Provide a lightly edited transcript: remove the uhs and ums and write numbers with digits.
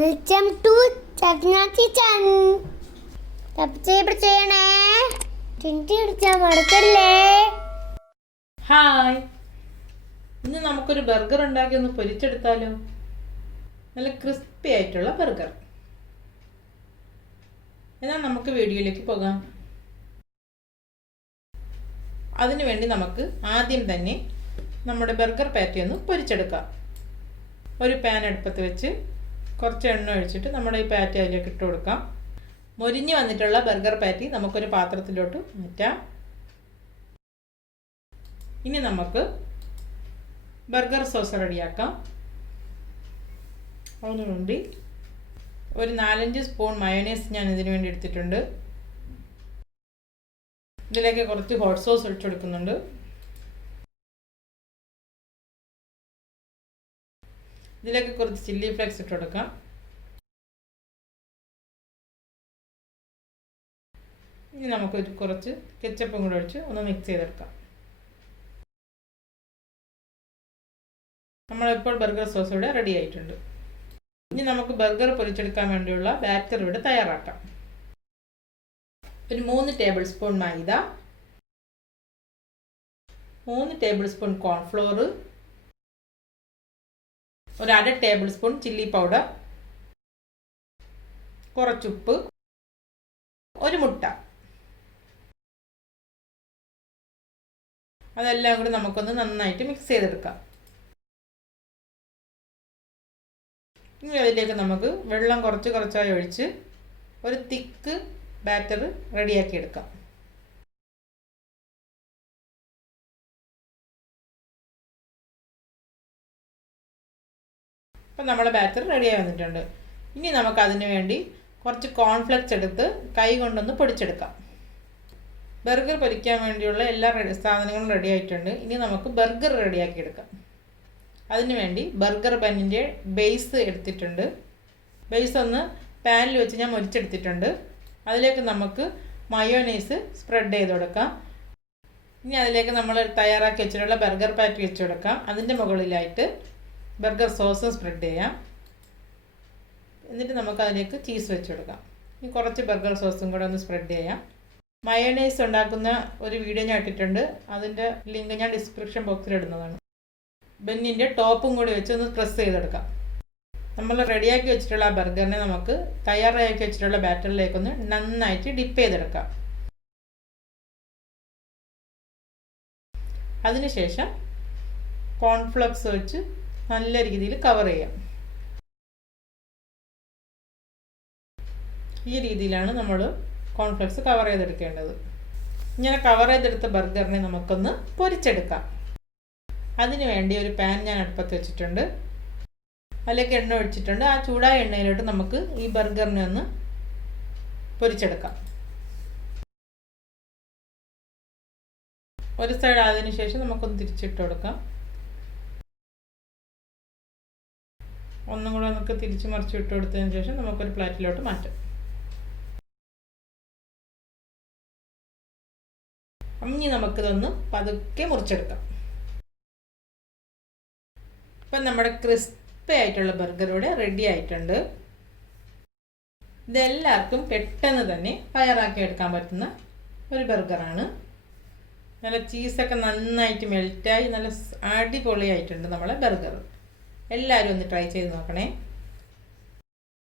Welcome to Shajanas kitchen. Subscribe ചെയ്യണേ. ടിൻറ്റി അടിച്ചാൽ മറക്കല്ലേ. ഹായ്, ഇന്ന് നമുക്കൊരു ബർഗർ ഉണ്ടാക്കി ഒന്ന് പൊരിച്ചെടുത്താലോ. നല്ല ക്രിസ്പി ആയിട്ടുള്ള ബർഗർ. എന്നാൽ നമുക്ക് വീഡിയോയിലേക്ക് പോകാം. അതിനു വേണ്ടി നമുക്ക് ആദ്യം തന്നെ നമ്മുടെ ബർഗർ പാറ്റി ഒന്ന് പൊരിച്ചെടുക്കാം. ഒരു പാൻ അടുപ്പത്ത് വെച്ച് കുറച്ച് എണ്ണ ഒഴിച്ചിട്ട് നമ്മുടെ ഈ പാറ്റി അതിലേക്ക് ഇട്ട് കൊടുക്കാം. മൊരിഞ്ഞ് വന്നിട്ടുള്ള ബർഗർ പാറ്റി നമുക്കൊരു പാത്രത്തിലോട്ട് മാറ്റാം. ഇനി നമുക്ക് ബർഗർ സോസ് റെഡിയാക്കാം. അതിനുവേണ്ടി ഒരു 4-5 സ്പൂൺ മയോണൈസ് ഞാൻ ഇതിനു വേണ്ടി എടുത്തിട്ടുണ്ട്. ഇതിലേക്ക് കുറച്ച് ഹോട്ട് സോസ് ഒഴിച്ചു കൊടുക്കുന്നുണ്ട്. ഇതിലേക്ക് കുറച്ച് ചില്ലി ഫ്ലേക്സ് ഇട്ട് കൊടുക്കാം. ഇനി നമുക്ക് കുറച്ച് കെച്ചപ്പും കൂടെ ഒഴിച്ച് ഒന്ന് മിക്സ് ചെയ്തെടുക്കാം. നമ്മളിപ്പോൾ ബർഗർ സോസ് ഇവിടെ റെഡി ആയിട്ടുണ്ട്. ഇനി നമുക്ക് ബർഗർ പൊരിച്ചെടുക്കാൻ വേണ്ടിയുള്ള ബാറ്റർ ഇവിടെ തയ്യാറാക്കാം. ഒരു 3 ടേബിൾ സ്പൂൺ മൈദ, 3 ടേബിൾ സ്പൂൺ കോൺഫ്ലോർ, ഒരു 1/2 ടേബിൾ സ്പൂൺ ചില്ലി പൗഡർ, കുറച്ചുപ്പ്, ഒരു മുട്ട. അതെല്ലാം കൂടി നമുക്കൊന്ന് നന്നായിട്ട് മിക്സ് ചെയ്തെടുക്കാം. ഇനി അതിലേക്ക് നമുക്ക് വെള്ളം കുറച്ചായി ഒഴിച്ച് ഒരു തിക്ക് ബാറ്റർ റെഡിയാക്കി എടുക്കാം. അപ്പം നമ്മുടെ ബാറ്റർ റെഡിയായി വന്നിട്ടുണ്ട്. ഇനി നമുക്ക് അതിന് വേണ്ടി കുറച്ച് കോൺഫ്ലെക്സ് എടുത്ത് കൈ കൊണ്ടൊന്ന് പൊടിച്ചെടുക്കാം. ബർഗർ പൊരിക്കാൻ വേണ്ടിയുള്ള എല്ലാ സാധനങ്ങളും റെഡി ആയിട്ടുണ്ട്. ഇനി നമുക്ക് ബർഗർ റെഡിയാക്കി എടുക്കാം. അതിന് വേണ്ടി ബർഗർ ബന്നിൻ്റെ ബേസ് എടുത്തിട്ടുണ്ട്. ബേസ് ഒന്ന് പാനിൽ വെച്ച് ഞാൻ മുരിച്ചെടുത്തിട്ടുണ്ട്. അതിലേക്ക് നമുക്ക് മയോനൈസ് സ്പ്രെഡ് ചെയ്ത് കൊടുക്കാം. ഇനി അതിലേക്ക് നമ്മൾ തയ്യാറാക്കി വെച്ചിട്ടുള്ള ബർഗർ പാറ്റി വെച്ച് കൊടുക്കാം. അതിൻ്റെ മുകളിലായിട്ട് ബർഗർ സോസ് സ്പ്രെഡ് ചെയ്യാം. എന്നിട്ട് നമുക്ക് അതിലേക്ക് ചീസ് വെച്ച് കൊടുക്കാം. ഇനി കുറച്ച് ബർഗർ സോസും കൂടെ ഒന്ന് സ്പ്രെഡ് ചെയ്യാം. മയോനൈസ് ഉണ്ടാക്കുന്ന ഒരു വീഡിയോ ഞാൻ ഇട്ടിട്ടുണ്ട്. അതിൻ്റെ ലിങ്ക് ഞാൻ ഡിസ്ക്രിപ്ഷൻ ബോക്സിൽ ഇടുന്നതാണ്. ബന്നിൻ്റെ ടോപ്പും കൂടി വെച്ച് ഒന്ന് പ്രസ് ചെയ്തെടുക്കാം. നമ്മൾ റെഡിയാക്കി വെച്ചിട്ടുള്ള ആ ബർഗറിനെ നമുക്ക് തയ്യാറാക്കി വെച്ചിട്ടുള്ള ബാറ്ററിലേക്കൊന്ന് നന്നായിട്ട് ഡിപ്പ് ചെയ്തെടുക്കാം. അതിനുശേഷം കോൺഫ്ലെക്സ് വെച്ച് നല്ല രീതിയിൽ കവർ ചെയ്യാം. ഈ രീതിയിലാണ് നമ്മൾ കോൺഫ്ലെക്സ് കവർ ചെയ്തെടുക്കേണ്ടത്. ഇങ്ങനെ കവർ ചെയ്തെടുത്ത ബർഗറിനെ നമുക്കൊന്ന് പൊരിച്ചെടുക്കാം. അതിനു വേണ്ടി ഒരു പാൻ ഞാൻ അടുപ്പത്ത് വെച്ചിട്ടുണ്ട്. അതിലേക്ക് എണ്ണ ഒഴിച്ചിട്ടുണ്ട്. ആ ചൂടായ എണ്ണയിലോട്ട് നമുക്ക് ഈ ബർഗറിനെ ഒന്ന് പൊരിച്ചെടുക്കാം. ഒരു സൈഡ് ആയതിനു ശേഷം നമുക്കൊന്ന് തിരിച്ചിട്ട് കൊടുക്കാം. ഒന്നും കൂടെ നമുക്ക് തിരിച്ച് മറിച്ച് ഇട്ട് കൊടുത്തതിന് ശേഷം നമുക്കൊരു പ്ലേറ്റിലോട്ട് മാറ്റാം. ഇനി നമുക്കിതൊന്ന് പതുക്കെ മുറിച്ചെടുക്കാം. ഇപ്പം നമ്മുടെ ക്രിസ്പി ആയിട്ടുള്ള ബർഗർ ഇവിടെ റെഡി ആയിട്ടുണ്ട്. ഇതെല്ലാവർക്കും പെട്ടെന്ന് തന്നെ തയ്യാറാക്കി എടുക്കാൻ പറ്റുന്ന ഒരു ബർഗറാണ്. നല്ല ചീസൊക്കെ നന്നായിട്ട് മെൽറ്റായി നല്ല അടിപൊളിയായിട്ടുണ്ട് നമ്മളെ ബർഗർ. എല്ലാവരും ഒന്ന് ട്രൈ ചെയ്ത് നോക്കണേ.